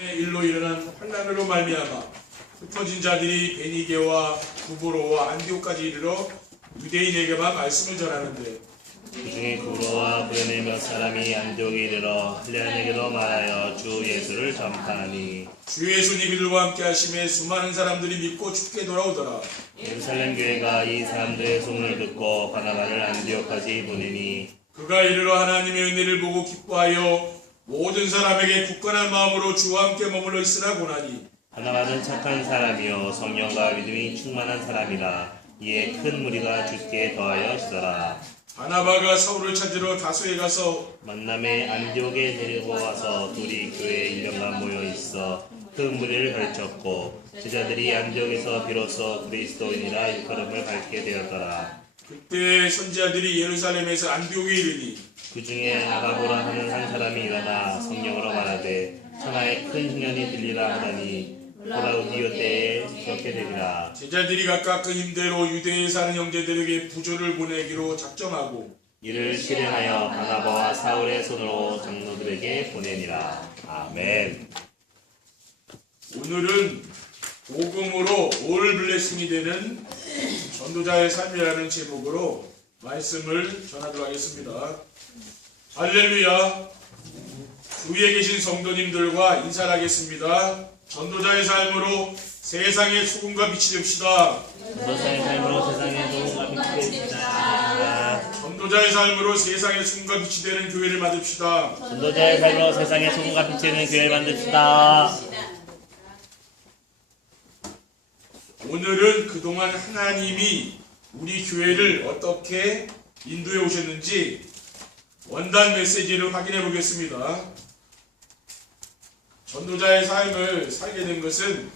일로 일어난 환난으로 말미암아 흩어진 자들이 베니게와 구브로와 안디옥까지 이르러 유대인에게만 말씀을 전하는데 그 중에 구브로와 브레네 몇 사람이 안디옥에 이르러 헬레인에게도 말하여 주 예수를 전파하니 주 예수님 이들과 함께 하심에 수많은 사람들이 믿고 죽게 돌아오더라. 예루살렘 교회가 이 사람들의 소문을 듣고 바나바를 안디옥까지 보내니 그가 이르러 하나님의 은혜를 보고 기뻐하여 모든 사람에게 굳건한 마음으로 주와 함께 머물러 있으라 고나니 바나바는 착한 사람이요 성령과 믿음이 충만한 사람이라 이에 큰 무리가 주께 더하여 지더라. 바나바가 사울을 찾으러 다소에 가서 만남에 안디옥에 데리고 와서 둘이 교회에 1년간 모여 있어 큰 무리를 펼쳤고 제자들이 안디옥에서 비로소 그리스도인이라 일컬음을 밝게 되었더라. 그때 선지자들이 예루살렘에서 안디옥에 이르니 그 중에 아가보라 하는 한 사람이 일어나 성령으로 말하되 천하에 큰 흉년이 들리라 하더니 고라우디오 때에 그렇게 되리라. 제자들이 각각 그 힘대로 유대에 사는 형제들에게 부조를 보내기로 작정하고 이를 실행하여 바나바와 사울의 손으로 장로들에게 보내니라. 아멘. 오늘은 복음으로 올 블레싱이 되는 전도자의 삶이라는 제목으로 말씀을 전하도록 하겠습니다. 할렐루야. 주위에 계신 성도님들과 인사를 하겠습니다. 전도자의 삶으로 세상의 소금과 빛이 됩시다. 전도자의 삶으로 세상에 소금과 빛이 됩시다. 전도자의 삶으로 세상의 소금과 빛이 되는 교회를 만듭시다. 전도자의 삶으로 세상에 소금과 빛이 되는 교회를 만듭시다. 오늘은 그동안 하나님이 우리 교회를 어떻게 인도해 오셨는지 원단 메시지를 확인해 보겠습니다. 전도자의 삶을 살게 된 것은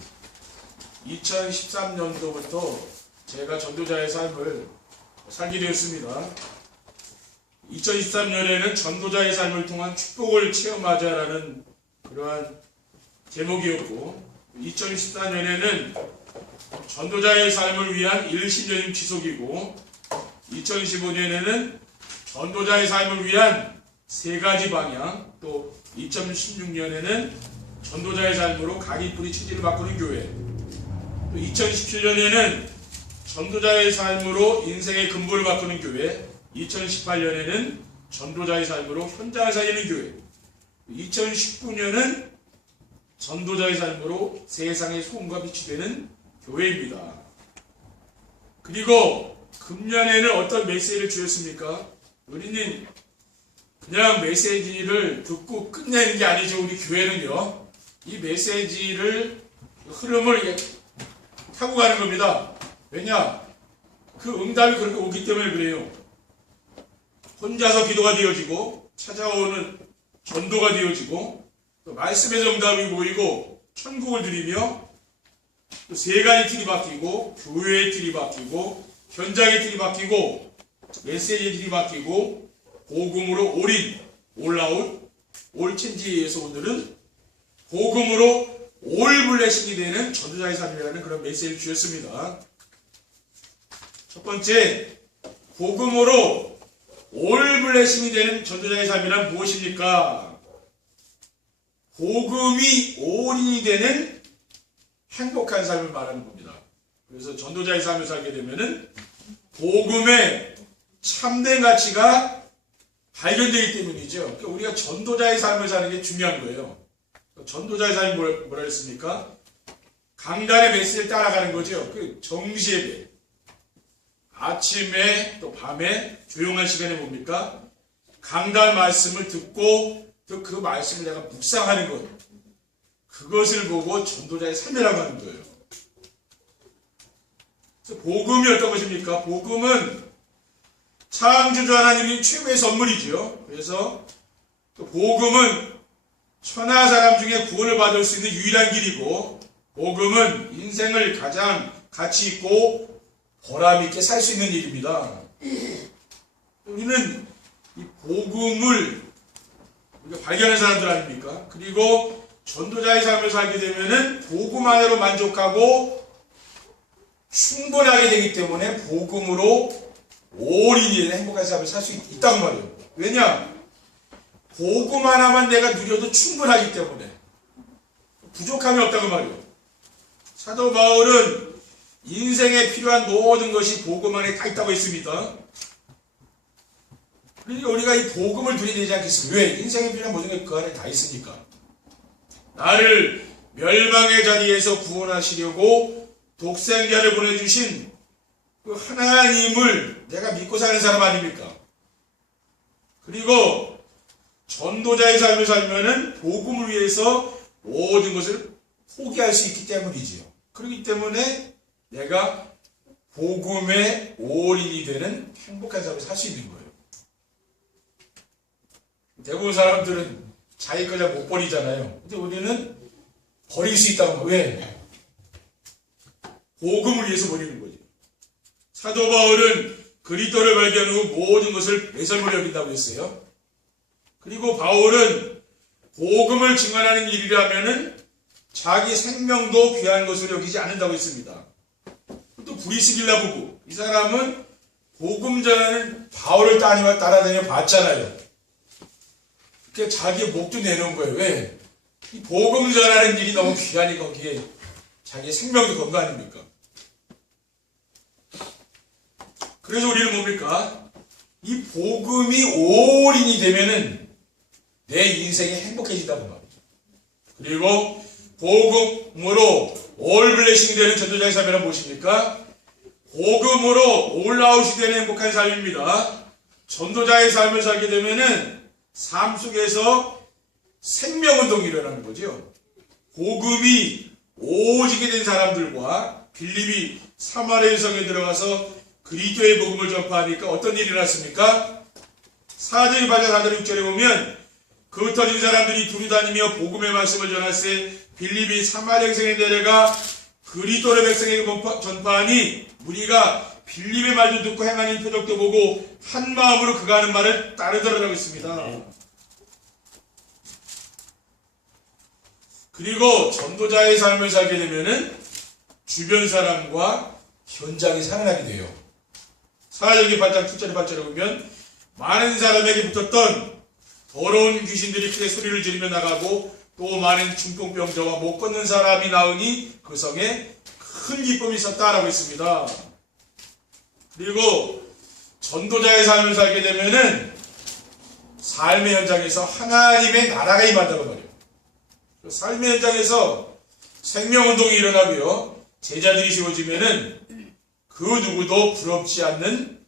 2013년도부터 제가 전도자의 삶을 살게 되었습니다. 2013년에는 전도자의 삶을 통한 축복을 체험하자라는 그러한 제목이었고 2014년에는 전도자의 삶을 위한 일신여임 지속이고 2015년에는 전도자의 삶을 위한 세 가지 방향 또 2016년에는 전도자의 삶으로 가기뿌리 체질을 바꾸는 교회 또 2017년에는 전도자의 삶으로 인생의 근본을 바꾸는 교회 2018년에는 전도자의 삶으로 현장을 살리는 교회 2019년은 전도자의 삶으로 세상의 소금과 빛이 되는 교회입니다. 그리고 금년에는 어떤 메시지를 주셨습니까? 우리는 그냥 메시지를 듣고 끝내는 게 아니죠. 우리 교회는요. 이 메시지를 흐름을 타고 가는 겁니다. 왜냐? 그 응답이 그렇게 오기 때문에 그래요. 혼자서 기도가 되어지고 찾아오는 전도가 되어지고 또 말씀에서 응답이 보이고 천국을 드리며 또 세 가지 틀이 바뀌고 교회의 틀이 바뀌고 현장의 틀이 바뀌고 메시지의 틀이 바뀌고 복음으로 올인, 올아웃, 올체인지에서 오늘은 복음으로 올 블레싱이 되는 전도자의 삶이라는 그런 메시지를 주셨습니다. 첫 번째, 복음으로 올 블레싱이 되는 전도자의 삶이란 무엇입니까? 복음이 올인이 되는 행복한 삶을 말하는 겁니다. 그래서 전도자의 삶을 살게 되면은 복음의 참된 가치가 발견되기 때문이죠. 그러니까 우리가 전도자의 삶을 사는 게 중요한 거예요. 전도자의 삶이 뭐라 했습니까? 강단의 메시지를 따라가는 거죠. 그 정시예배. 아침에 또 밤에 조용한 시간에 뭡니까? 강단 말씀을 듣고 또 그 말씀을 내가 묵상하는 것. 그것을 보고 전도자의 삶이라고 하는 거예요. 그래서 복음이 어떤 것입니까? 복음은 창조주 하나님이 최고의 선물이죠. 그래서 또 복음은 천하 사람 중에 구원을 받을 수 있는 유일한 길이고 복음은 인생을 가장 가치 있고 보람 있게 살 수 있는 일입니다. 우리는 이 복음을 우리가 발견한 사람들 아닙니까? 그리고 전도자의 삶을 살게 되면은 복음 안으로 만족하고 충분하게 되기 때문에 복음으로 올인이 되는 행복한 삶을 살 수 있다고 말이에요. 왜냐? 복음 하나만 내가 누려도 충분하기 때문에 부족함이 없다고 말이에요. 사도 바울은 인생에 필요한 모든 것이 복음 안에 다 있다고 했습니다. 그러니까 우리가 이 복음을 누려야 되지 않겠습니까? 왜? 인생에 필요한 모든 게 그 안에 다 있으니까. 나를 멸망의 자리에서 구원하시려고 독생자를 보내주신 그 하나님을 내가 믿고 사는 사람 아닙니까? 그리고 전도자의 삶을 살면은 복음을 위해서 모든 것을 포기할 수 있기 때문이지요. 그렇기 때문에 내가 복음에 올인이 되는 행복한 삶을 살 수 있는 거예요. 대부분 사람들은 자기 거 잘 못 버리잖아요. 근데 우리는 버릴 수 있다는 거예요. 왜? 복음을 위해서 버리는 거죠. 사도 바울은 그리스도를 발견 후 모든 것을 배설물로 여긴다고 했어요. 그리고 바울은 복음을 증언하는 일이라면은 자기 생명도 귀한 것으로 여기지 않는다고 했습니다. 또 브리스길라 부부, 이 사람은 복음 전하는 바울을 따라다녀 봤잖아요. 그러니까 자기 목도 내놓은 거예요. 왜? 이 복음 전하는 일이 너무 귀하니 거기에 자기 생명도 건 거 아닙니까? 그래서 우리는 뭡니까? 이 복음이 올인이 되면은 내 인생이 행복해진다고 말이죠. 그리고 복음으로 올 블레싱이 되는 전도자의 삶이란 무엇입니까? 복음으로 올라오시 되는 행복한 삶입니다. 전도자의 삶을 살게 되면은 삶 속에서 생명운동이 일어나는 거죠. 복음이 오지게 된 사람들과 빌립이 사마리아 성에 들어가서 그리스도의 복음을 전파하니까 어떤 일이 일어났습니까? 4절 8절 4절 6절에 보면 그 터진 사람들이 두루다니며 복음의 말씀을 전할세 빌립이 사마리아 성에 내려가 그리스도의 백성에게 전파하니 무리가 빌립의 말도 듣고 행하는 표적도 보고 한 마음으로 그가 하는 말을 따르더라라고 했습니다. 그리고 전도자의 삶을 살게 되면은 주변 사람과 현장이 살아나게 돼요. 사도행전 8장 7절에 8절에 보면 많은 사람에게 붙었던 더러운 귀신들이 크게 소리를 지르며 나가고 또 많은 중풍병자와 못 걷는 사람이 나으니 그 성에 큰 기쁨이 있었다라고 했습니다. 그리고 전도자의 삶을 살게 되면은 삶의 현장에서 하나님의 나라가 임한다고 말이에요. 삶의 현장에서 생명운동이 일어나고요. 제자들이 세워지면은 그 누구도 부럽지 않는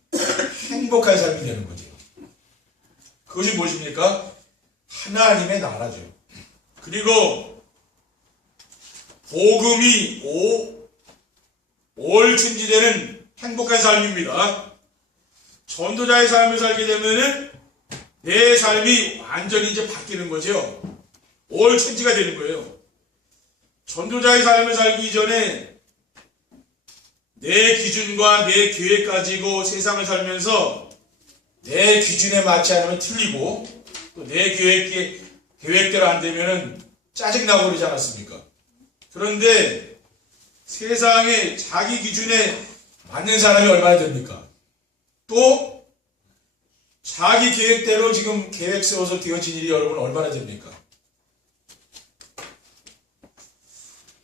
행복한 삶이 되는 거죠. 그것이 무엇입니까? 하나님의 나라죠. 그리고 복음이 올천지되는 행복한 삶입니다. 전도자의 삶을 살게 되면은 내 삶이 완전히 이제 바뀌는 거죠. 올천지가 되는 거예요. 전도자의 삶을 살기 전에 내 기준과 내 계획 가지고 세상을 살면서 내 기준에 맞지 않으면 틀리고 또 내 계획대로 안 되면은 짜증나고 그러지 않았습니까? 그런데 세상에 자기 기준에 맞는 사람이 얼마나 됩니까? 또 자기 계획대로 지금 계획 세워서 되어진 일이 여러분 얼마나 됩니까?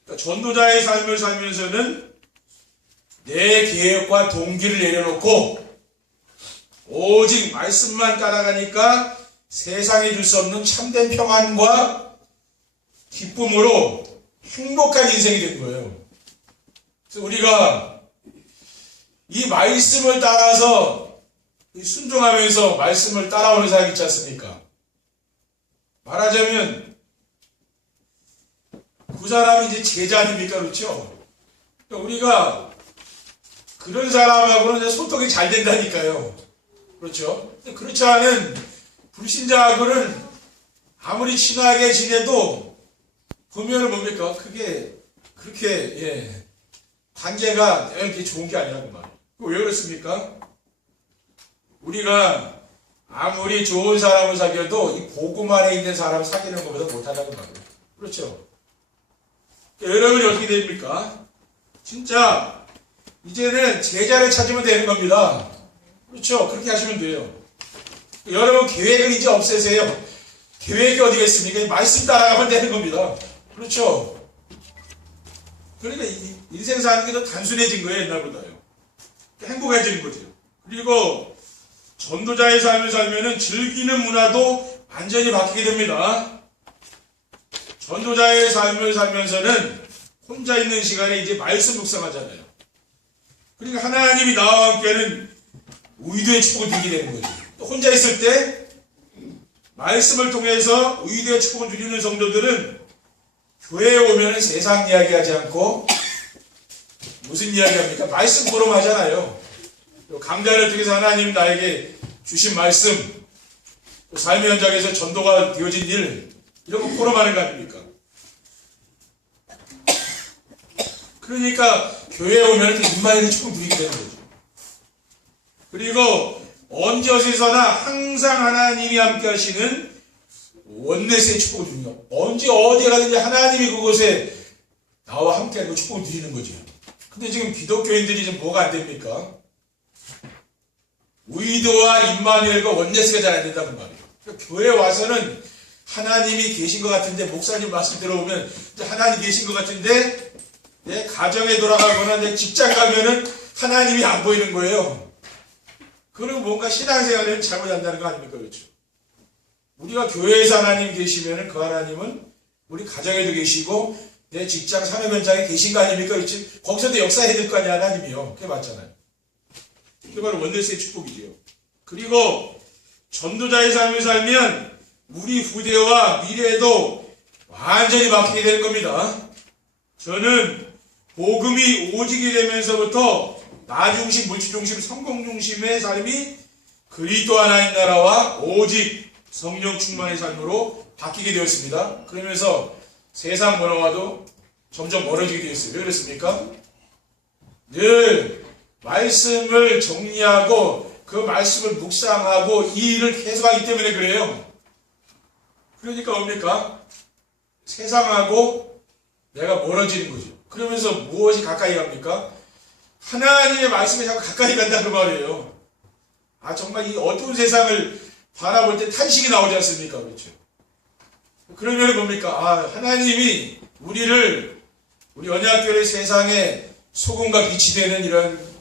그러니까 전도자의 삶을 살면서는 내 계획과 동기를 내려놓고 오직 말씀만 따라가니까 세상에 줄 수 없는 참된 평안과 기쁨으로 행복한 인생이 된 거예요. 그래서 우리가 이 말씀을 따라서 순종하면서 말씀을 따라오는 사람 있지 않습니까? 말하자면 그 사람이 이제 제자 아닙니까? 그렇죠? 그러니까 우리가 그런 사람하고는 소통이 잘 된다니까요. 그렇죠? 그렇지 않은 불신자하고는 아무리 친하게 지내도 보면은 뭡니까? 그게 그렇게 관계가 이렇게 좋은 게 아니라고 말이에요. 왜 그렇습니까? 우리가 아무리 좋은 사람을 사귀어도 이 복음 안에 있는 사람을 사귀는 것보다 못하다고 말이에요. 그렇죠? 여러분이 어떻게 됩니까? 진짜 이제는 제자를 찾으면 되는 겁니다. 그렇죠? 그렇게 하시면 돼요. 여러분 계획을 이제 없애세요. 계획이 어디가 있습니까? 말씀 따라가면 되는 겁니다. 그렇죠? 그러니까 인생 사는 게 더 단순해진 거예요, 옛날보다요. 행복해지는 거죠. 그리고 전도자의 삶을 살면은 즐기는 문화도 완전히 바뀌게 됩니다. 전도자의 삶을 살면서는 혼자 있는 시간에 이제 말씀 묵상하잖아요. 그러니까 하나님이 나와 함께하는 의도의 축복을 누리게 되는 거죠. 또 혼자 있을 때 말씀을 통해서 의도의 축복을 누리는 성도들은 교회에 오면 세상 이야기하지 않고 무슨 이야기합니까? 말씀 포럼하잖아요. 강단을 통해서 하나님 나에게 주신 말씀, 또 삶의 현장에서 전도가 되어진 일, 이런 거 포럼하는 거 아닙니까? 그러니까 교회에 오면 인마에는 조금 누리게 되는 거죠. 그리고 언제 어디서나 항상 하나님이 함께 하시는 원내스의 축복을 누리는 거. 언제 어디에 가든지 하나님이 그곳에 나와 함께 하는 축복을 누리는 거죠. 근데 지금 기독교인들이 좀 뭐가 안 됩니까? 의도와 임마누엘과 원내스가 잘 안 된다는 말이에요. 그러니까 교회에 와서는 하나님이 계신 것 같은데, 목사님 말씀 들어보면 하나님 계신 것 같은데, 내 가정에 돌아가거나 내 직장 가면은 하나님이 안 보이는 거예요. 그럼 뭔가 신앙생활을 잘못한다는 거 아닙니까? 그렇죠? 우리가 교회에서 하나님 계시면은 그 하나님은 우리 가정에도 계시고 내 직장 산업 현장에 계신 거 아닙니까? 그렇지? 거기서도 역사해야 될 거 아니야, 하나님이요. 그게 맞잖아요. 그게 바로 원내스의 축복이지요. 그리고 전도자의 삶을 살면 우리 후대와 미래에도 완전히 바뀌게 되는 겁니다. 저는 복음이 오지게 되면서부터 나 중심, 물질 중심, 성공 중심의 삶이 그리스도 하나님 나라와 오직 성령 충만의 삶으로 바뀌게 되었습니다. 그러면서 세상 문화와도 점점 멀어지게 되었어요. 왜 그렇습니까? 늘 말씀을 정리하고 그 말씀을 묵상하고 이 일을 계속하기 때문에 그래요. 그러니까 뭡니까? 세상하고 내가 멀어지는 거죠. 그러면서 무엇이 가까이 갑니까? 하나님의 말씀에 자꾸 가까이 간다는 말이에요. 아, 정말 이 어두운 세상을 바라볼 때 탄식이 나오지 않습니까? 그렇죠. 그러면 뭡니까? 아, 하나님이 우리 언약교회 세상에 소금과 빛이 되는 이런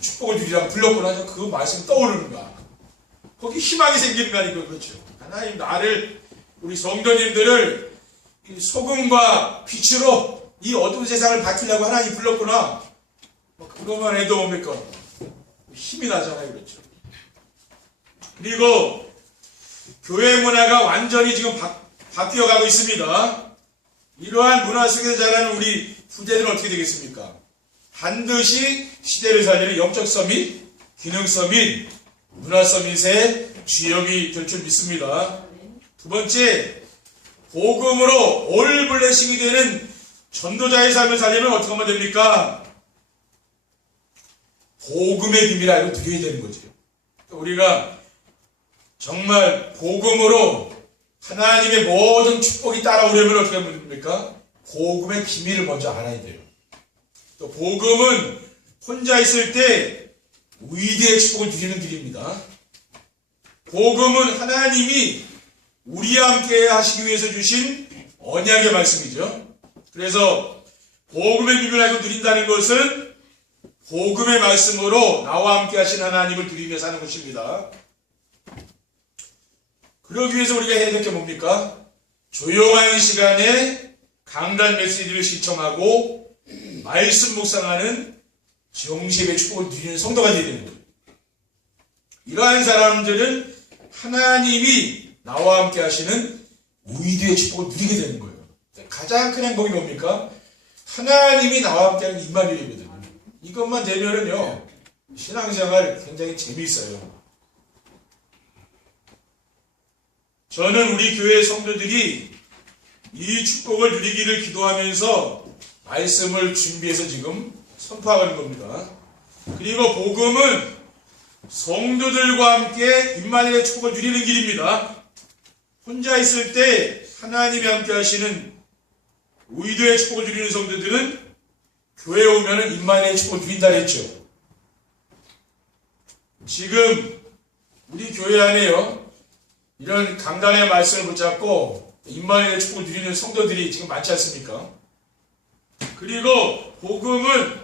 축복을 누리라고 불렀구나. 그 말씀이 떠오르는 거야. 거기 희망이 생기는 거 아니고, 그렇죠. 하나님 나를, 우리 성도님들을 소금과 빛으로 이 어두운 세상을 밝히려고 하나님 불렀구나. 그것만 해도 뭡니까? 힘이 나잖아요. 그렇죠. 그리고 교회 문화가 완전히 지금 바뀌어가고 있습니다. 이러한 문화 속에서 자라는 우리 후대들은 어떻게 되겠습니까? 반드시 시대를 살리는 영적 서밋, 기능 서밋, 문화 서밋의 주역이 될 줄 믿습니다. 두 번째, 복음으로 올 블레싱이 되는 전도자의 삶을 살려면 어떻게 하면 됩니까? 복음의 비밀을 알고 누려야 되는 거죠. 우리가 정말 복음으로 하나님의 모든 축복이 따라오려면 어떻게 하면 됩니까? 복음의 비밀을 먼저 알아야 돼요. 또 복음은 혼자 있을 때 위대의 축복을 누리는 길입니다. 복음은 하나님이 우리와 함께 하시기 위해서 주신 언약의 말씀이죠. 그래서 복음의 비밀을 알고 누린다는 것은 복음의 말씀으로 나와 함께 하신 하나님을 누리며 사는 것입니다. 그러기 위해서 우리가 해야 될 게 뭡니까? 조용한 시간에 강단 메시지를 시청하고 말씀 묵상하는 정식의 축복을 누리는 성도가 되어야 되는 거예요. 이러한 사람들은 하나님이 나와 함께 하시는 위대의 축복을 누리게 되는 거예요. 가장 큰 행복이 뭡니까? 하나님이 나와 함께 하는 임마누엘이거든요. 이것만 되면은요, 신앙생활 굉장히 재미있어요. 저는 우리 교회 성도들이 이 축복을 누리기를 기도하면서 말씀을 준비해서 지금 선포하는 겁니다. 그리고 복음은 성도들과 함께 임마누엘의 축복을 누리는 길입니다. 혼자 있을 때 하나님이 함께 하시는 의도의 축복을 누리는 성도들은 교회에 오면 임마누엘의 축복을 누린다 그랬죠. 지금 우리 교회 안에요, 이런 강단의 말씀을 붙잡고 임마누엘의 축복을 누리는 성도들이 지금 많지 않습니까? 그리고 복음은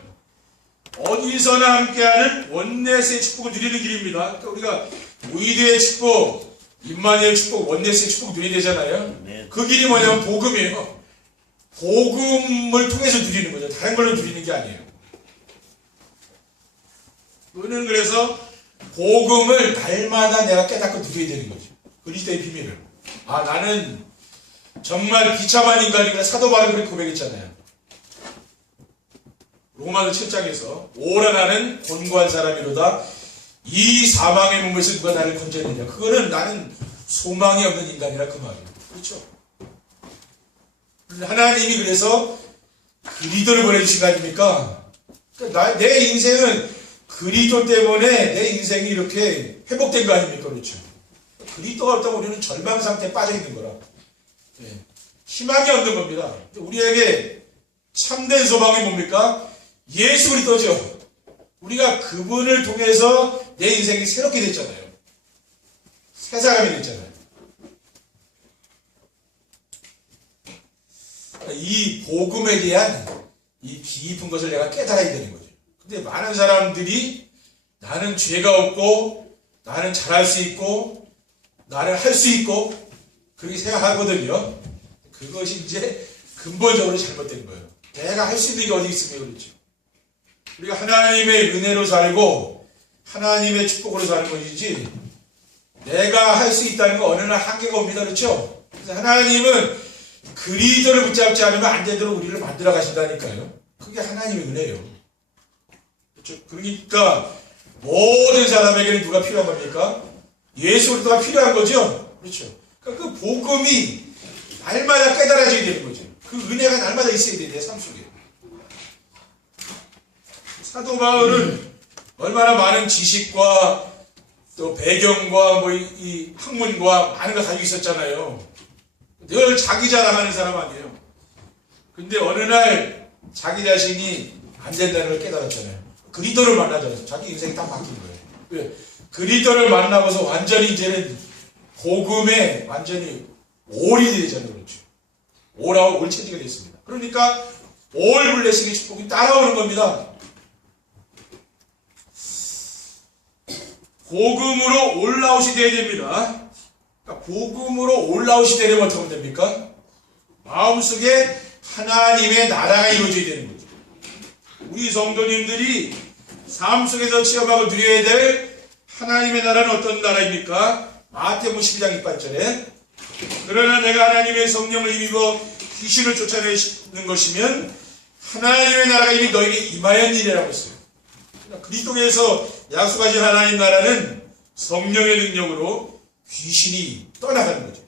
어디서나 함께하는 원네스의 축복을 누리는 길입니다. 그러니까 우리가 우이드의 축복, 임마누엘 축복, 원네스의 축복 누려야 되잖아요. 네. 그 길이 뭐냐면 복음이에요. 복음을 통해서 누리는 거죠. 다른 걸로 누리는 게 아니에요. 우리는 그래서 복음을 날마다 내가 깨닫고 누려야 되는 거죠. 그리스도의 비밀을. 아, 나는 정말 비참한 인간이구나. 사도 바울이 그렇게 고백했잖아요. 로마서 7장에서 오라 나는 곤고한 사람이로다. 이 사망의 몸에서 누가 나를 건져내냐. 그거는 나는 소망이 없는 인간이라 그 말이에요. 그렇죠? 하나님이 그래서 그리스도를 보내주신 거 아닙니까? 그러니까 내 인생은 그리스도 때문에 내 인생이 이렇게 회복된 거 아닙니까? 그렇죠? 그리스도가 없다면 우리는 절망 상태에 빠져 있는 거라. 네. 희망이 없는 겁니다. 우리에게 참된 소망이 뭡니까? 예수 그리스도죠. 우리가 그분을 통해서 내 인생이 새롭게 됐잖아요. 새 사람이 됐잖아요. 이 복음에 대한 이 깊은 것을 내가 깨달아야 되는 거죠. 근데 많은 사람들이 나는 죄가 없고 나는 잘할 수 있고 나는 할 수 있고 그렇게 생각하거든요. 그것이 이제 근본적으로 잘못된 거예요. 내가 할 수 있는 게 어디 있으면 그렇죠. 우리가 하나님의 은혜로 살고 하나님의 축복으로 사는 것이지 내가 할 수 있다는 건 어느 날 한계가 옵니다. 그렇죠? 그래서 하나님은 그리스도를 붙잡지 않으면 안 되도록 우리를 만들어 가신다니까요. 그게 하나님의 은혜예요. 그렇죠? 그러니까 모든 사람에게는 누가 필요한 겁니까? 예수 그리스도가 필요한 거죠. 그렇죠? 그러니까 그 복음이 날마다 깨달아져야 되는 거죠. 그 은혜가 날마다 있어야 돼요. 내 삶 속에. 사도 바울은 얼마나 많은 지식과 또 배경과 뭐 이 학문과 많은 걸 가지고 있었잖아요. 늘 자기 자랑하는 사람 아니에요. 근데 어느 날 자기 자신이 안 된다는 걸 깨달았잖아요. 그리스도를 만나잖아요. 자기 인생이 딱 바뀐 거예요. 그리스도를 만나고서 완전히 이제는 복음에 완전히 올이 되잖아요. 그렇죠. 올하고 올체지가 됐습니다. 그러니까 올 블레싱의 축복이 따라오는 겁니다. 복음으로 올라오시 돼야 됩니다. 그러니까 복음으로 올라오시 되려면 어떻게 하면 됩니까? 마음속에 하나님의 나라가 이루어져야 되는 거죠. 우리 성도님들이 삶 속에서 체험하고 누려야 될 하나님의 나라는 어떤 나라입니까? 마태복음 12장 28절에 그러나 내가 하나님의 성령을 힘입어 귀신을 쫓아내는 것이면 하나님의 나라가 이미 너에게 임하였느니라고 했어요. 그리스도에서 약속하신 하나님 나라는 성령의 능력으로 귀신이 떠나가는 거죠.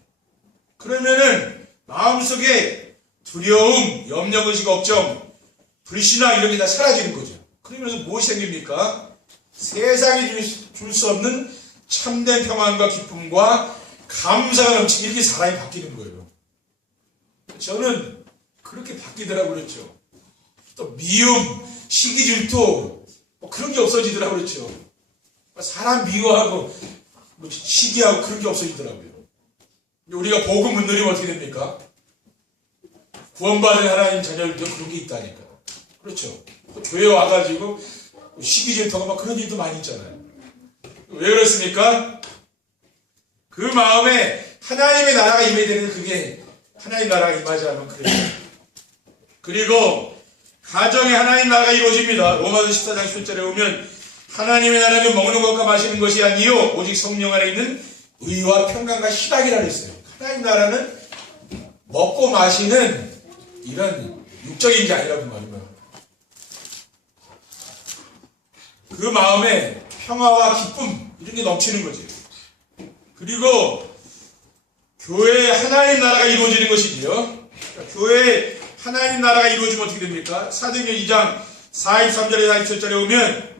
그러면은 마음속에 두려움, 염려의식, 걱정, 불신앙 이런 게 다 사라지는 거죠. 그러면서 무엇이 생깁니까? 세상이 줄 수 없는 참된 평안과 기쁨과 감사가 넘치게 이렇게 사람이 바뀌는 거예요. 저는 그렇게 바뀌더라고요. 그렇죠. 또 미움, 시기, 질투 뭐 그런 게 없어지더라고요. 그렇죠. 사람 미워하고 뭐 시기하고 그런 게 없어지더라고요. 우리가 복음 못 누리면 어떻게 됩니까? 구원받은 하나님 자녀들도 그런 게 있다니까. 그렇죠. 또 교회 와가지고 시기 질투가 막 그런 일도 많이 있잖아요. 왜 그렇습니까? 그 마음에 하나님의 나라가 임해야 되는데 그게 하나님 나라가 임하지 않으면 그래요. 그리고 가정에 하나님 나라가 이루어집니다. 로마서 14장 10절에 보면 하나님의 나라는 먹는 것과 마시는 것이 아니요 오직 성령 안에 있는 의와 평강과 희락이라 했어요. 하나님 나라는 먹고 마시는 이런 육적인 게 아니라고 말입니다. 그 마음에 평화와 기쁨 이런 게 넘치는 거지. 그리고 교회에 하나님 나라가 이루어지는 것이지요. 그러니까 교회에 하나님 나라가 이루어지면 어떻게 됩니까? 사도행전 2장 43절에 47절에 오면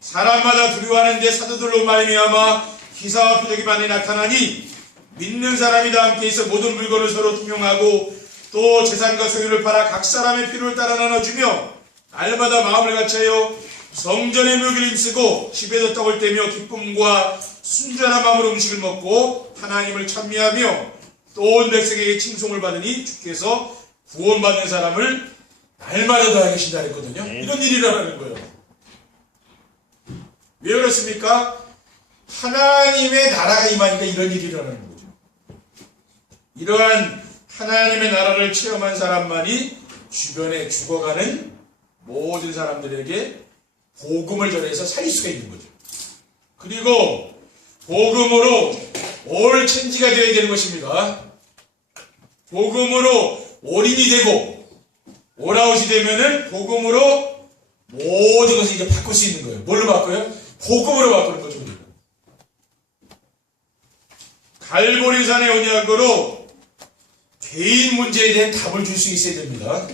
사람마다 두려워하는데 사도들로 말미암아 기사와 표적이 많이 나타나니 믿는 사람이 다 함께 있어 모든 물건을 서로 통용하고 또 재산과 소유를 팔아 각 사람의 필요를 따라 나눠주며 날마다 마음을 같이하여 성전의 묘기를 힘쓰고 집에서 떡을 떼며 기쁨과 순전한 마음으로 음식을 먹고 하나님을 찬미하며 또 온 백성에게 칭송을 받으니 주께서 구원받는 사람을 날마다 더하게 하신다 했거든요. 네. 이런 일이 일어나는 거예요. 왜 그렇습니까? 하나님의 나라가 임하니까 이런 일이 일어나는 거죠. 이러한 하나님의 나라를 체험한 사람만이 주변에 죽어가는 모든 사람들에게 복음을 전해서 살릴 수가 있는 거죠. 그리고 복음으로 올 천지가 되어야 되는 것입니다. 복음으로 올인이 되고 올아웃이 되면은 복음으로 모든 것을 이제 바꿀 수 있는 거예요. 뭘로 바꿔요? 복음으로 바꾸는 거죠. 우리가. 갈보리산의 언약으로 개인 문제에 대한 답을 줄 수 있어야 됩니다.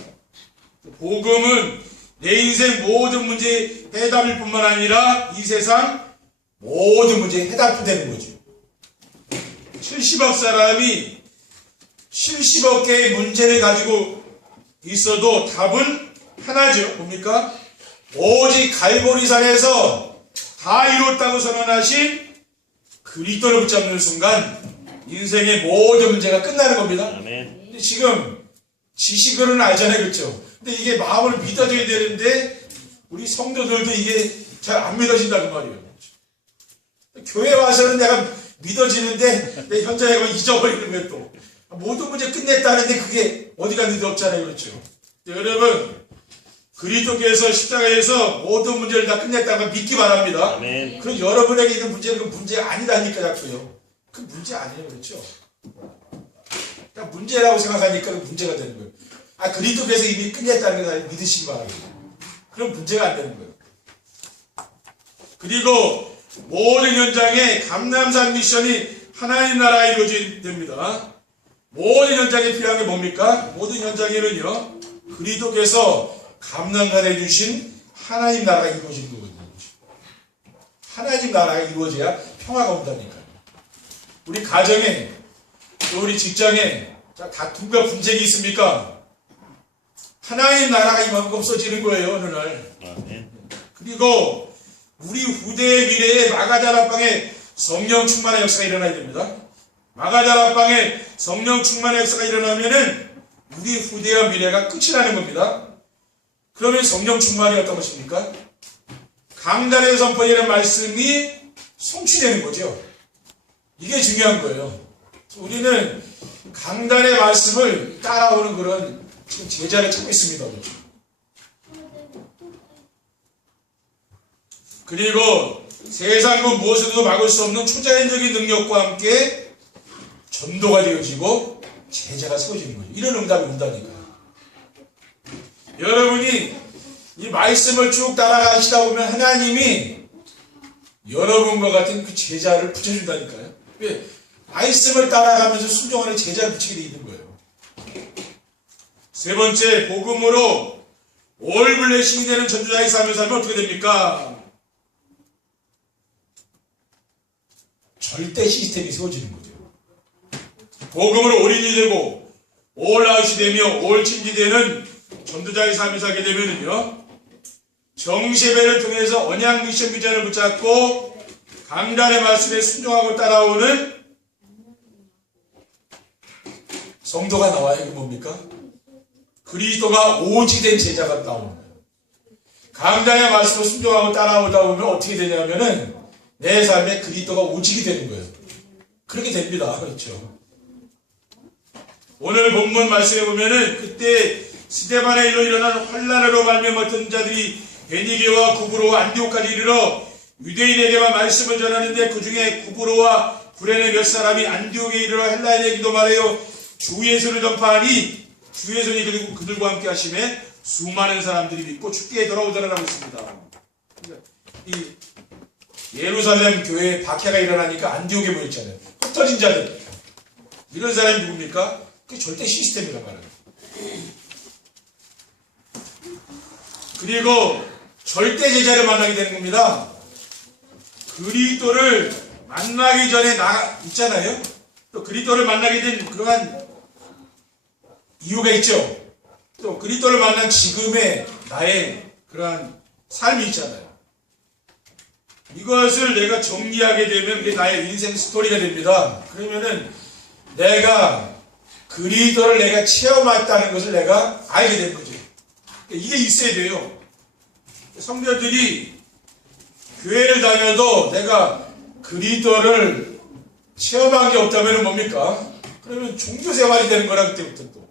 복음은 내 인생 모든 문제의 해답일 뿐만 아니라 이 세상 모든 문제의 해답이 되는 거죠. 70억 사람이 70억 개의 문제를 가지고 있어도 답은 하나죠. 뭡니까? 오직 갈보리산에서 다 이뤘다고 선언하신 그리스도를 붙잡는 순간 인생의 모든 문제가 끝나는 겁니다. 아멘. 근데 지금 지식으로는 알잖아요. 그렇죠? 근데 이게 마음을 믿어줘야 되는데 우리 성도들도 이게 잘 안 믿어진다는 말이에요. 교회 와서는 내가 믿어지는데 내 현장에 가면 잊어버리는 거예요. 또 모든 문제 끝냈다는데 그게 어디 갔는지 없잖아요. 그렇죠? 여러분 그리스도께서 십자가에서 모든 문제를 다 끝냈다는 걸 믿기 바랍니다. 아멘. 그럼 여러분에게 있는 문제는 그 문제가 아니라니까 자꾸요. 그 문제 아니에요. 그렇죠? 그냥 문제라고 생각하니까 그 문제가 되는 거예요. 아, 그리스도께서 이미 끝냈다는 걸 믿으시기 바랍니다. 그럼 문제가 안 되는 거예요. 그리고 모든 현장에 감남산 미션이 하나님 나라에 이루어져야 됩니다. 모든 현장에 필요한 게 뭡니까? 모든 현장에는요, 그리스도께서 감남산에 주신 하나님 나라가 이루어지는 거거든요. 하나님 나라가 이루어져야 평화가 온다니까요. 우리 가정에, 또 우리 직장에 다툼과 분쟁이 있습니까? 하나님 나라가 이만큼 없어지는 거예요, 어느 날. 아멘. 그리고 우리 후대의 미래에 마가다락방에 성령 충만의 역사가 일어나야 됩니다. 마가다락방에 성령 충만의 역사가 일어나면은 우리 후대와 미래가 끝이 나는 겁니다. 그러면 성령 충만이 어떤 것입니까? 강단에 선포되는 말씀이 성취되는 거죠. 이게 중요한 거예요. 우리는 강단의 말씀을 따라오는 그런 지금 제자를 찾고 있습니다. 그리고 세상 그 무엇에도 막을 수 없는 초자연적인 능력과 함께 전도가 되어지고 제자가 세워지는 거죠. 이런 응답이 온다니까요. 여러분이 이 말씀을 쭉 따라가시다 보면 하나님이 여러분과 같은 그 제자를 붙여준다니까요. 왜? 말씀을 따라가면서 순종하는 제자를 붙이게 돼 있는 거예요. 세 번째, 복음으로 올 블레싱이 되는 전도자의 삶을 살면 어떻게 됩니까? 절대 시스템이 세워지는 거죠. 복음으로 올인이 되고 올 아웃이 되며 올 침지되는 전도자의 삶을 살게 되면은요, 정시배를 통해서 언약 미션 비전을 붙잡고 강단의 말씀에 순종하고 따라오는 성도가 나와요. 이게 뭡니까? 그리스도가 오지된 제자가 나오는 거예요. 강단의 말씀을 순종하고 따라오다 보면 어떻게 되냐면은 내 삶에 그리스도가 오직이 되는 거예요. 그렇게 됩니다. 그렇죠? 오늘 본문 말씀에 보면은 그때 스데반의 일로 일어난 환란으로 말미암아 어떤 자들이 베니게와 구브로와 안디옥까지 이르러 유대인에게만 말씀을 전하는데 그 중에 구브로와 구레네 몇 사람이 안디옥에 이르러 헬라인의 기도 말하여 주 예수를 전파하니 주 예수님이 그리고 그들과 함께 하심에 수많은 사람들이 믿고 주께 돌아오더라라고 했습니다. 이 예루살렘 교회에 박해가 일어나니까 안디옥에 모였잖아요. 흩어진 자들. 이런 사람이 누굽니까? 그게 절대 시스템이란 말이에요. 그리고 절대 제자를 만나게 되는 겁니다. 그리스도를 만나기 전에 있잖아요. 또 그리스도를 만나게 된 그러한 이유가 있죠. 또 그리스도를 만난 지금의 나의 그러한 삶이 있잖아요. 이것을 내가 정리하게 되면 그게 나의 인생 스토리가 됩니다. 그러면은 내가 그리스도를 내가 체험했다는 것을 내가 알게 된 거죠. 이게 있어야 돼요. 성도들이 교회를 다녀도 내가 그리스도를 체험한 게 없다면 뭡니까? 그러면 종교생활이 되는 거라 그때부터 또.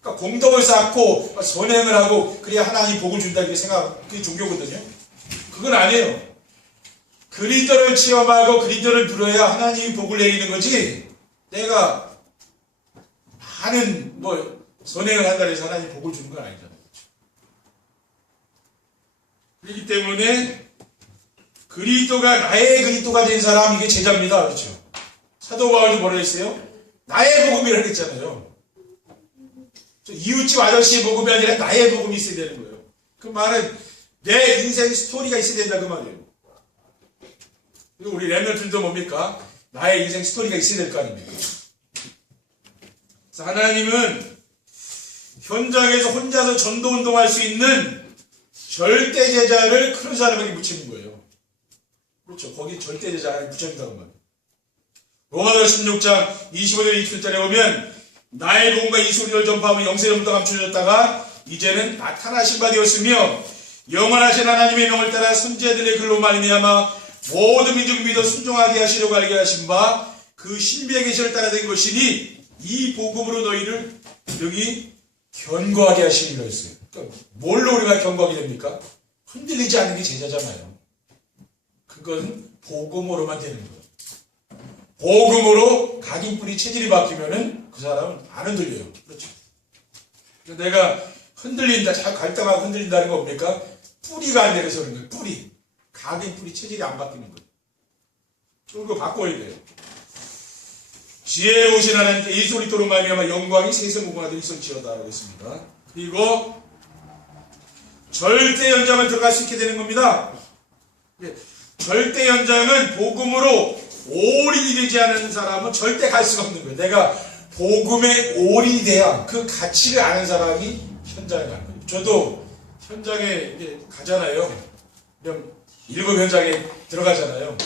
그러니까 공덕을 쌓고 선행을 하고 그래야 하나님이 복을 준다 이렇게 생각, 그게 종교거든요. 그건 아니에요. 그리스도를 체험하고 그리스도를 누려야 하나님이 복을 내리는 거지. 내가 많은 선행을 한다 해서 하나님이 복을 주는 건 아니잖아요. 그렇기 때문에 그리스도가 나의 그리스도가 된 사람 이게 제자입니다. 그렇죠? 사도 바울도 뭐라 했어요? 나의 복음이라고 했잖아요. 이웃집 아저씨의 복음이 아니라 나의 복음이 있어야 되는 거예요. 그 말은 내 인생 스토리가 있어야 된다 그 말이에요. 그리고 우리 렘넌트들도 뭡니까? 나의 인생 스토리가 있어야 될 거 아닙니까? 그래서 하나님은 현장에서 혼자서 전도 운동할 수 있는 절대 제자를 그런 사람에게 붙이는 거예요. 그렇죠. 거기 절대 제자를 붙여준다고 말이에요. 로마서 16장 25절 27절에 보면 나의 복음과 이 소리를 전파하며 영세전부터 감춰졌다가 이제는 나타나신 바 되었으며 영원하신 하나님의 명을 따라 선지자들의 글로 말미암아 모든 민족을 믿어 순종하게 하시려고 알게 하신 바 그 신비의 계시를 따라 된 것이니 이 복음으로 너희를 여기 견고하게 하시리라 했어요. 그러니까 뭘로 우리가 견고하게 됩니까? 흔들리지 않는 게 제자잖아요. 그건 복음으로만 되는 거예요. 복음으로 각인뿌리 체질이 바뀌면은 그 사람은 안 흔들려요. 그렇죠. 내가 흔들린다, 자꾸 갈등하고 흔들린다는 거 뭡니까? 뿌리가 안 내려서 그런 거예요. 뿌리. 각인뿌리 체질이 안 바뀌는 거예요. 그거 바꿔야 돼요. 지혜로우신 하나님께 이 소리토록 말미암아 영광이 세세무궁하되 있을지어다라고 했습니다. 그리고 절대 연장을 들어갈 수 있게 되는 겁니다. 절대 연장은 복음으로 올인이 되지 않은 사람은 절대 갈 수가 없는 거예요. 내가 복음에 올인이 돼야 그 가치를 아는 사람이 현장에 가는 거예요. 저도 현장에 이제 가잖아요. 그럼 7현장에 들어가잖아요.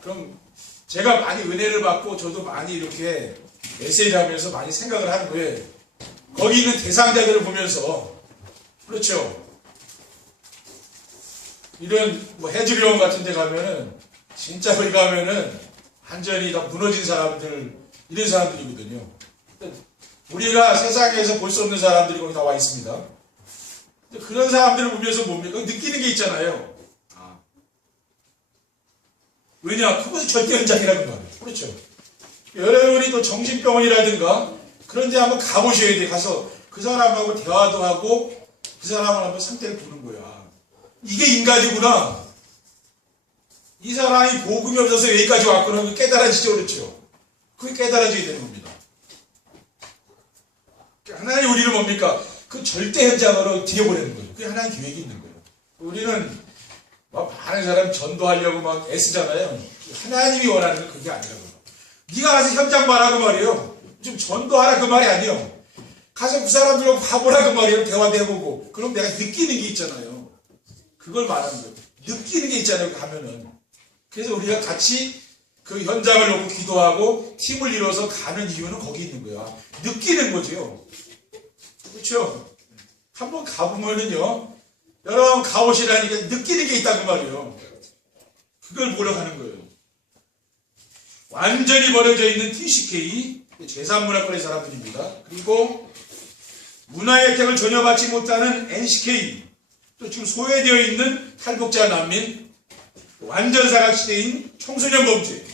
그럼 제가 많이 은혜를 받고 저도 많이 이렇게 메시지를 하면서 많이 생각을 하는 거예요. 거기 있는 대상자들을 보면서 그렇죠. 이런 해주병원 같은 데 가면은 진짜 거기 가면은 완전히 다 무너진 사람들 이런 사람들이거든요. 우리가 세상에서 볼 수 없는 사람들이 거기 다 와 있습니다. 그런 사람들을 보면서 뭡니까? 느끼는 게 있잖아요. 왜냐? 그것이 절대 현장이라는 말이에요. 그렇죠. 여러분이 또 정신병원이라든가 그런 데 한번 가보셔야 돼. 가서 그 사람하고 대화도 하고 그 사람을 한번 상태를 보는 거야. 이게 인간이구나. 이 사람이 복음이 없어서 여기까지 왔구나. 깨달아지죠. 그렇죠. 그게 깨달아져야 되는 겁니다. 하나님 우리를 뭡니까? 그 절대 현장으로 들여보내는 거죠. 그게 하나님 계획이 있는 거예요. 우리는 많은 사람 전도하려고 막 애쓰잖아요. 하나님이 원하는 건 그게 아니라고. 네가 가서 현장 봐라고 말이에요. 좀 전도하라 그 말이 아니에요. 가서 그 사람들하고 가보라 그 말이에요. 대화도 해보고. 그럼 내가 느끼는 게 있잖아요. 그걸 말하는 거예요. 느끼는 게 있잖아요. 가면은. 그래서 우리가 같이 그 현장을 놓고 기도하고 팀을 이뤄서 가는 이유는 거기 있는 거야. 느끼는 거죠. 그렇죠? 한번 가보면은요. 여러분 가보시라니까 느끼는 게 있다고 말이에요. 그걸 보러 가는 거예요. 완전히 버려져 있는 TCK 제3문화권의 사람들입니다. 그리고 문화의 혜택을 전혀 받지 못하는 NCK 또 지금 소외되어 있는 탈북자 난민 완전 사각지대인 청소년 범죄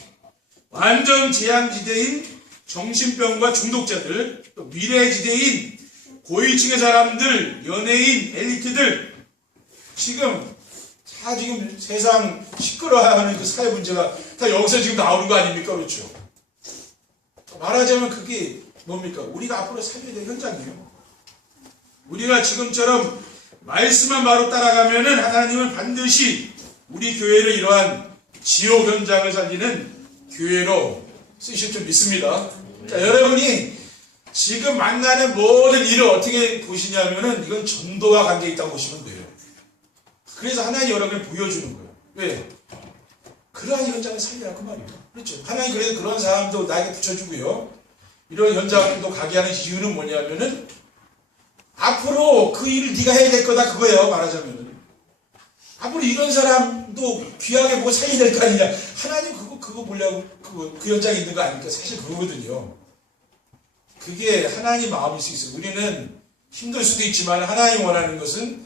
완전 재앙지대인 정신병과 중독자들 또 미래지대인 고위층의 사람들 연예인 엘리트들 지금 세상 시끄러워하는 그 사회 문제가 다 여기서 지금 나오는 거 아닙니까? 그렇죠? 말하자면 그게 뭡니까? 우리가 앞으로 살려야 될 현장이에요. 우리가 지금처럼 말씀만 바로 따라가면은 하나님은 반드시 우리 교회를 이러한 지옥 현장을 살리는 교회로 쓰실 줄 믿습니다. 자, 여러분이 지금 만나는 모든 일을 어떻게 보시냐면은 이건 전도와 관계 있다고 보시면 돼요. 그래서 하나님 여러분을 보여주는 거예요. 왜? 그러한 현장을 살리라고 말이에요. 그렇죠. 하나님 그래서 그런 사람도 나에게 붙여주고요. 이런 현장도 가게 하는 이유는 뭐냐면은 앞으로 그 일을 네가 해야 될 거다 그거예요. 말하자면은 앞으로 이런 사람도 귀하게 보고 살려야 될 거 아니냐. 하나님 그거 보려고 그 현장에 있는 거 아닙니까? 사실 그거거든요. 그게 하나님 마음일 수 있어요. 우리는 힘들 수도 있지만 하나님 원하는 것은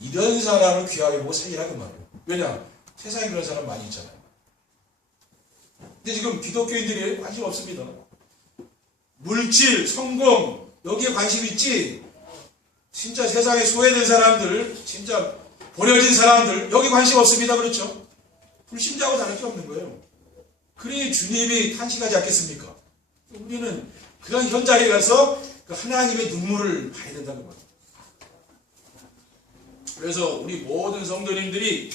이런 사람을 귀하게 보고 살리라고 말이에요. 왜냐? 세상에 그런 사람 많이 있잖아요. 근데 지금 기독교인들이 관심 없습니다. 물질, 성공 여기에 관심 있지. 진짜 세상에 소외된 사람들, 진짜 버려진 사람들 여기 관심 없습니다. 그렇죠? 불신자하고 다를 게 없는 거예요. 그러니 주님이 탄식하지 않겠습니까? 우리는 그런 현장에 가서 그 하나님의 눈물을 봐야 된다는 거예요. 그래서 우리 모든 성도님들이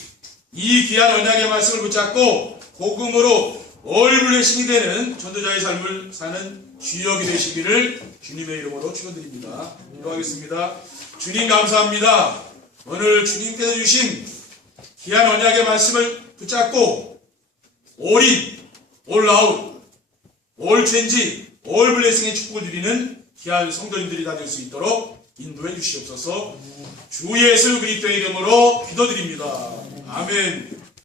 이 귀한 언약의 말씀을 붙잡고 복음으로 얼블레싱이 되는 전도자의 삶을 사는 주역이 되시기를 주님의 이름으로 축원드립니다. 기도하겠습니다. 주님 감사합니다. 오늘 주님께서 주신 귀한 언약의 말씀을 붙잡고 올인, 올아웃, 올체인지, 올블레싱의 축복을 드리는 귀한 성도님들이 다 될 수 있도록 인도해 주시옵소서. 주 예수 그리스도의 이름으로 기도드립니다. 아멘.